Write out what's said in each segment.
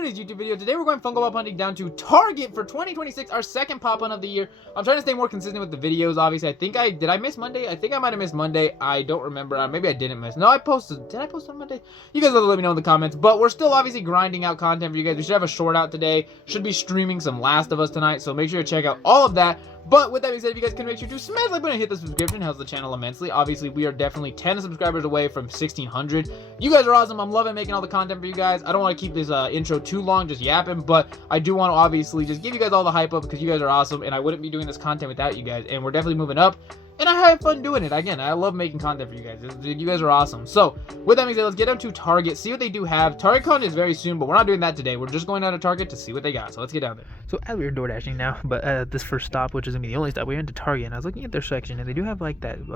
What is YouTube video? Today we're going Funko Pop hunting down to Target for 2026, our second pop hunt of the year. I'm trying to stay more consistent with the videos, obviously. Did I miss Monday? I think I might have missed Monday. I don't remember. Maybe I didn't miss. No, I posted. Did I post on Monday? You guys will let me know in the comments. But we're still obviously grinding out content for you guys. We should have a short out today. Should be streaming some Last of Us tonight, so make sure to check out all of that. But with that being said, if you guys can make sure to smash the like button and hit the subscription, it helps the channel immensely. Obviously, we are definitely 10 subscribers away from 1,600. You guys are awesome. I'm loving making all the content for you guys. I don't want to keep this intro too long, just yapping, but I do want to obviously just give you guys all the hype up because you guys are awesome, and I wouldn't be doing this content without you guys, and we're definitely moving up. And I have fun doing it. Again, I love making content for you guys. You guys are awesome. So, with that being said, let's get down to Target, see what they do have. TargetCon is very soon, but we're not doing that today. We're just going down to Target to see what they got. So, let's get down there. So, as we were door dashing now, but this first stop, which is going to be the only stop, we're into Target, and I was looking at their section, and they do have, like, that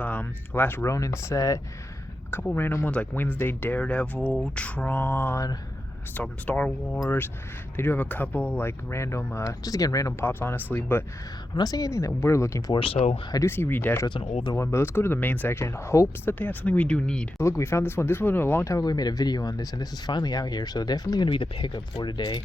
Last Ronin set, a couple random ones, like Wednesday, Daredevil, Tron, some Star Wars. They do have a couple like random random pops, honestly, but I'm not seeing anything that we're looking for. So I do see Redash, that's an older one, but let's go to the main section in hopes that they have something we do need. Look, we found this one a long time ago. We made a video on this, and this is finally out here, so definitely going to be the pickup for today.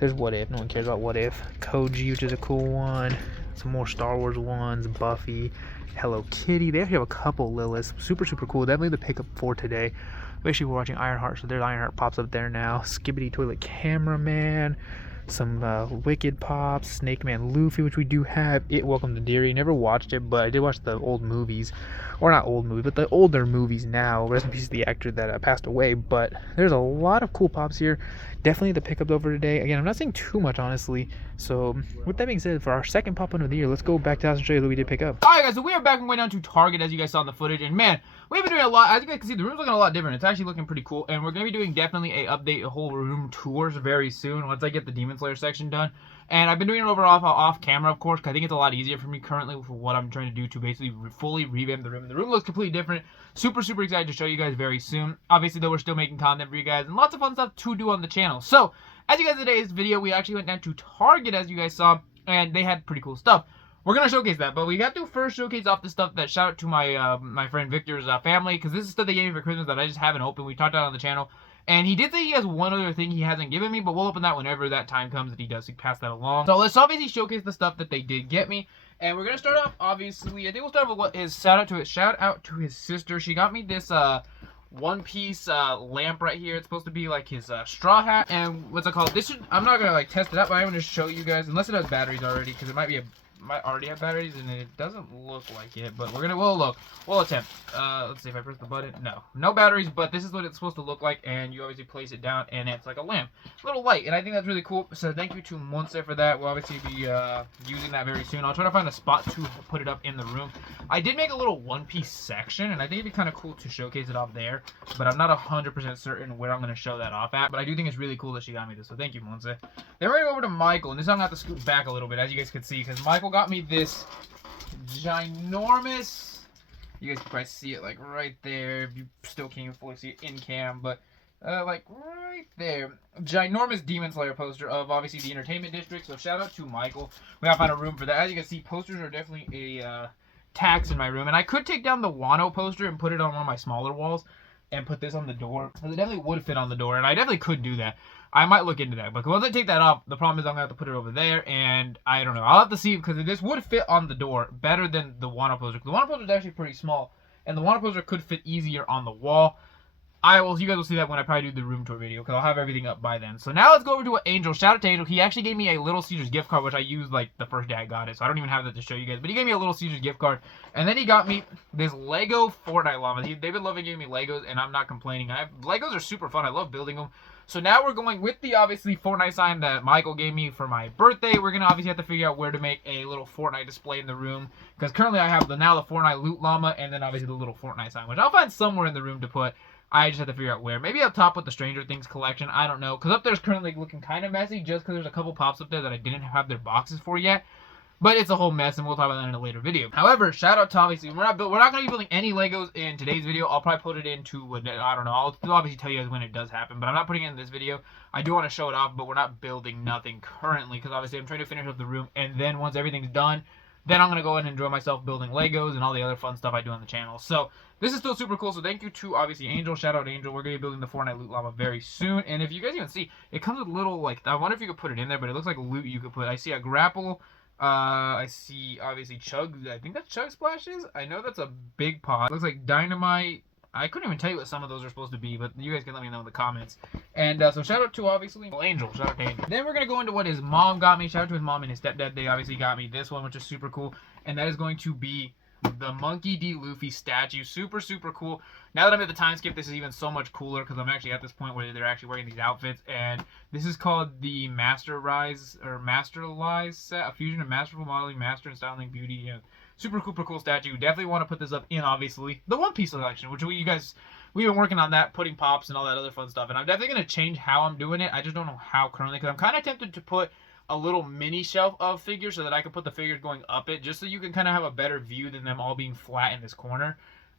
There's What If. No one cares about What If. Koji, which is a cool one. Some more Star Wars ones. Buffy, Hello Kitty. They actually have a couple Liliths. Super cool. Definitely the pickup for today. Basically, we're watching Ironheart, so there's Ironheart pops up there now. Skibidi Toilet Cameraman, some Wicked pops, Snake Man Luffy, which we do have. Welcome to Deary. Never watched it, but I did watch the old movies, or not old movies, but the older movies now. Rest in peace to the actor that passed away. But there's a lot of cool pops here. Definitely the pickup over today. Again, I'm not saying too much, honestly. So with that being said, for our second pop hunt of the year, let's go back to the house and show you who we did pick up. All right, guys, so we are back and going down to Target, as you guys saw in the footage, and man, we've been doing a lot. As you guys can see, the room's looking a lot different. It's actually looking pretty cool, and we're going to be doing definitely a whole room tours very soon once I get the Demon Slayer section done. And I've been doing it off camera, of course, because I think it's a lot easier for me currently for what I'm trying to do to basically fully revamp the room. The room looks completely different. Super excited to show you guys very soon. Obviously, though, we're still making content for you guys and lots of fun stuff to do on the channel. So, as you guys in today's video, we actually went down to Target, as you guys saw, and they had pretty cool stuff. We're going to showcase that, but we got to first showcase off the stuff that shout out to my my friend Victor's family, because this is stuff they gave me for Christmas that I just haven't opened. We talked about it on the channel. And he did say he has one other thing he hasn't given me, but we'll open that whenever that time comes that he does pass that along. So let's obviously showcase the stuff that they did get me. And we're going to start off, obviously, I think we'll start with what his shout out to his sister. She got me this one piece lamp right here. It's supposed to be like his straw hat. And what's it called? I'm not going to like test it out, but I'm going to show you guys, unless it has batteries already, because it might already have batteries, and it doesn't look like it, but we'll attempt. Let's see if I press the button. No batteries, but this is what it's supposed to look like, and you obviously place it down, and it's like a lamp, a little light, and I think that's really cool. So thank you to Monse for that. We'll obviously be using that very soon. I'll try to find a spot to put it up in the room. I did make a little one-piece section, and I think it'd be kind of cool to showcase it off there, but I'm not 100% certain where I'm going to show that off at, but I do think it's really cool that she got me this, so thank you, Monse. Then we're going to go over to Michael, and this time I'm going to have to scoot back a little bit, as you guys can see, because Michael got me this ginormous, you guys can probably see it like right there, if you still can't even fully see it in cam, but like right there, ginormous Demon Slayer poster of obviously the Entertainment District. So shout out to Michael. We gotta find a room for that. As you can see, posters are definitely a tax in my room, and I could take down the Wano poster and put it on one of my smaller walls and put this on the door, because it definitely would fit on the door, and I definitely could do that. I might look into that, but once I take that off, the problem is I'm going to have to put it over there, and I don't know. I'll have to see, because this would fit on the door better than the Wano poster. The Wano poster is actually pretty small, and the Wano poster could fit easier on the wall. You guys will see that when I probably do the room tour video, because I'll have everything up by then. So now let's go over to Angel. Shout out to Angel. He actually gave me a Little Caesars gift card, which I used like the first day I got it, so I don't even have that to show you guys. But he gave me a Little Caesars gift card, and then he got me this Lego Fortnite llama. They've been loving giving me Legos, and I'm not complaining. Legos are super fun. I love building them. So now we're going with the obviously Fortnite sign that Michael gave me for my birthday. We're going to obviously have to figure out where to make a little Fortnite display in the room, because currently I have the Fortnite loot llama, and then obviously the little Fortnite sign, which I'll find somewhere in the room to put. I just have to figure out where. Maybe up top with the Stranger Things collection. I don't know. Because up there's currently looking kind of messy, just because there's a couple pops up there that I didn't have their boxes for yet. But it's a whole mess, and we'll talk about that in a later video. However, shout out to obviously, we're not going to be building any Legos in today's video. I'll probably put it into, I don't know, I'll obviously tell you guys when it does happen, but I'm not putting it in this video. I do want to show it off, but we're not building nothing currently, because obviously I'm trying to finish up the room, and then once everything's done, then I'm going to go ahead and enjoy myself building Legos and all the other fun stuff I do on the channel. So this is still super cool. So thank you to, obviously, Angel. Shout out Angel. We're going to be building the Fortnite Loot Llama very soon. And if you guys even see, it comes with little, like, I wonder if you could put it in there, but it looks like loot you could put. I see a grapple. I see, obviously, Chug. I think that's Chug Splashes. I know that's a big pot. Looks like Dynamite. I couldn't even tell you what some of those are supposed to be, but you guys can let me know in the comments. And so shout out to, obviously, Angel. Shout out to Angel. Then we're going to go into what his mom got me. Shout out to his mom and his stepdad. They obviously got me this one, which is super cool. And that is going to be the Monkey D. Luffy statue. Super, super cool. Now that I'm at the time skip, this is even so much cooler because I'm actually at this point where they're actually wearing these outfits. And this is called the Masterlize set. A fusion of masterful modeling, master and styling, beauty, and super cool statue. Definitely want to put this up in, obviously, the One Piece collection, which we've been working on that, putting pops and all that other fun stuff. And I'm definitely going to change how I'm doing it. I just don't know how currently, because I'm kind of tempted to put a little mini shelf of figures so that I can put the figures going up it, just so you can kind of have a better view than them all being flat in this corner.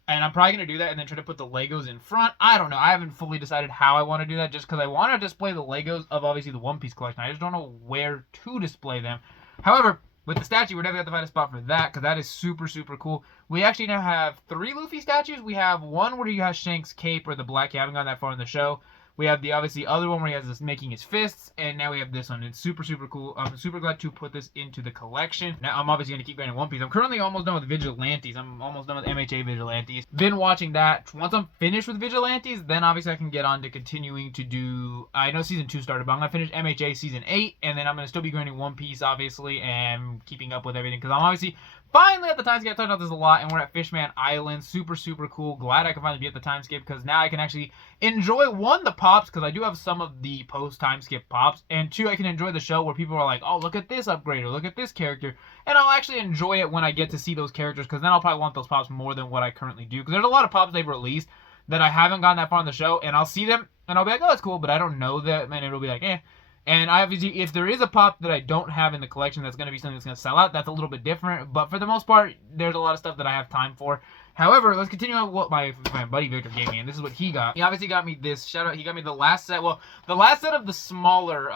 And I'm probably going to do that and then try to put the Legos in front. I don't know. I haven't fully decided how I want to do that, just because I want to display the Legos of, obviously, the One Piece collection. I just don't know where to display them. However, with the statue, we're definitely going to find a spot for that, because that is super cool. We actually now have 3 Luffy statues. We have one where he has Shanks' cape or the black. You haven't gone that far in the show. We have the, obviously, other one where he has this making his fists, and now we have this one. It's super cool. I'm super glad to put this into the collection. Now, I'm obviously going to keep grinding One Piece. I'm currently almost done with Vigilantes. I'm almost done with MHA Vigilantes. Been watching that. Once I'm finished with Vigilantes, then obviously I can get on to continuing to do... I know Season 2 started, but I'm going to finish MHA Season 8, and then I'm going to still be grinding One Piece, obviously, and keeping up with everything, because I'm obviously... Finally, at the time skip, I talked about this a lot, and we're at Fishman Island. Super cool. Glad I can finally be at the time skip, because now I can actually enjoy, 1, the pops, because I do have some of the post-time skip pops, and 2, I can enjoy the show where people are like, oh, look at this upgrade, or look at this character, and I'll actually enjoy it when I get to see those characters, because then I'll probably want those pops more than what I currently do, because there's a lot of pops they've released that I haven't gotten that far in the show, and I'll see them, and I'll be like, oh, that's cool, but I don't know them, and it'll be like, eh. And obviously, if there is a pop that I don't have in the collection that's going to be something that's going to sell out, that's a little bit different. But for the most part, there's a lot of stuff that I have time for. However, let's continue on what my buddy Victor gave me, and this is what he got. He obviously got me this. Shout out, he got me the last set. Well, the last set of the smaller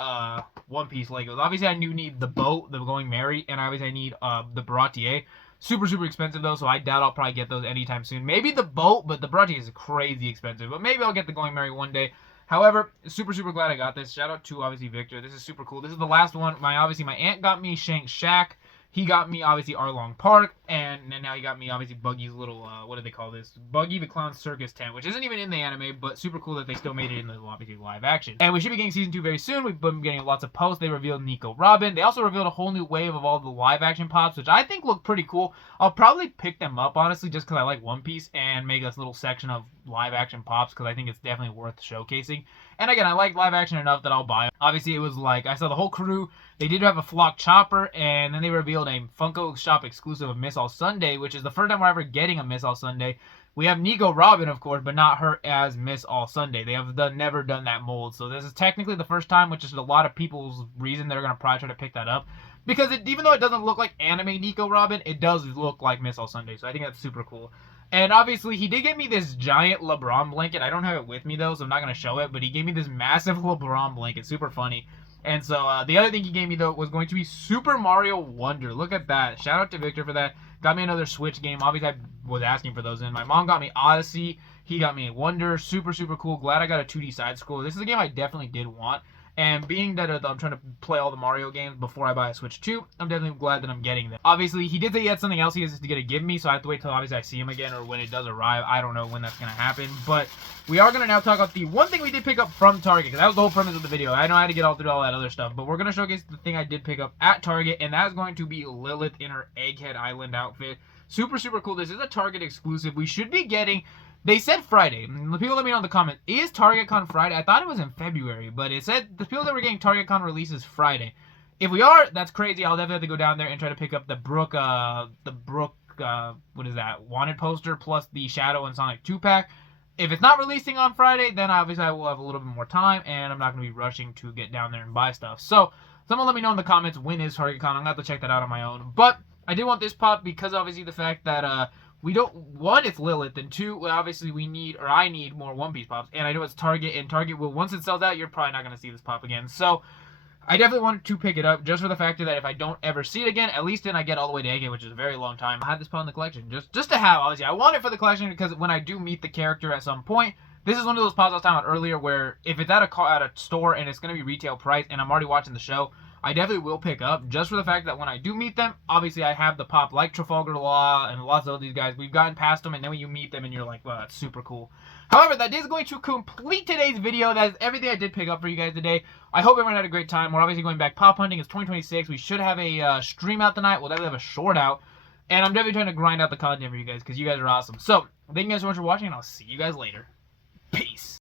One Piece Legos. Obviously, I need the boat, the Going Merry, and obviously I need the Baratier. Super expensive, though, so I doubt I'll probably get those anytime soon. Maybe the boat, but the Baratier is crazy expensive. But maybe I'll get the Going Merry one day. However, super glad I got this. Shout out to, obviously, Victor. This is super cool. This is the last one. Obviously, my aunt got me Shanks' Shack. He got me, obviously, Arlong Park. And then now he got me, obviously, Buggy's little, what do they call this? Buggy the Clown Circus tent, which isn't even in the anime, but super cool that they still made it in the, obviously, live action. And we should be getting Season 2 very soon. We've been getting lots of posts. They revealed Nico Robin. They also revealed a whole new wave of all the live action pops, which I think look pretty cool. I'll probably pick them up, honestly, just because I like One Piece, and make a little section of live action pops, because I think it's definitely worth showcasing. And again, I like live action enough that I'll buy them. Obviously, it was like, I saw the whole crew. They did have a Flock Chopper, and then they revealed a Funko Shop exclusive of Miss All Sunday, which is the first time we're ever getting a Miss All Sunday. We have Nico Robin, of course, but not her as Miss All Sunday. They have never done that mold. So this is technically the first time, which is a lot of people's reason they're going to probably try to pick that up. Because even though it doesn't look like anime Nico Robin, it does look like Miss All Sunday. So I think that's super cool. And obviously, he did get me this giant LeBron blanket. I don't have it with me, though, so I'm not going to show it. But he gave me this massive LeBron blanket. Super funny. And so, the other thing he gave me, though, was going to be Super Mario Wonder. Look at that. Shout out to Victor for that. Got me another Switch game. Obviously, I was asking for those. And my mom got me Odyssey. He got me Wonder. Super cool. Glad I got a 2D side-scroller. This is a game I definitely did want. And being that I'm trying to play all the Mario games before I buy a Switch 2, I'm definitely glad that I'm getting them. Obviously, he did say he had something else he has to get to give me, so I have to wait till obviously I see him again or when it does arrive. I don't know when that's going to happen. But we are going to now talk about the one thing we did pick up from Target, because that was the whole premise of the video. I know I had to get all through all that other stuff, but we're going to showcase the thing I did pick up at Target, and that is going to be Lilith in her Egghead Island outfit. Super cool. This is a Target exclusive. We should be getting... They said Friday. People let me know in the comments. Is TargetCon Friday? I thought it was in February, but it said the people that were getting TargetCon releases Friday. If we are, that's crazy. I'll definitely have to go down there and try to pick up the Brook, what is that? Wanted poster plus the Shadow and Sonic 2-pack. If it's not releasing on Friday, then obviously I will have a little bit more time, and I'm not going to be rushing to get down there and buy stuff. So, someone let me know in the comments when is TargetCon. I'm going to have to check that out on my own. But I did want this pop because obviously the fact that, we don't, one, it's Lilith, and two, obviously we need, or I need more One Piece pops, and I know it's Target, and Target will, once it sells out, you're probably not going to see this pop again, so, I definitely want to pick it up just for the fact that if I don't ever see it again, at least then I get all the way to AK, which is a very long time. I have this Poe in the collection just to have. Obviously, I want it for the collection because when I do meet the character at some point, this is one of those Pops I was talking about earlier where if it's at a store and it's going to be retail price and I'm already watching the show, I definitely will pick up just for the fact that when I do meet them, obviously I have the Pop like Trafalgar Law and lots of these guys. We've gotten past them, and then when you meet them and you're like, wow, that's super cool. However, that is going to complete today's video. That is everything I did pick up for you guys today. I hope everyone had a great time. We're obviously going back pop hunting. It's 2026. We should have a stream out tonight. We'll definitely have a short out. And I'm definitely trying to grind out the content for you guys because you guys are awesome. So, thank you guys so much for watching, and I'll see you guys later. Peace.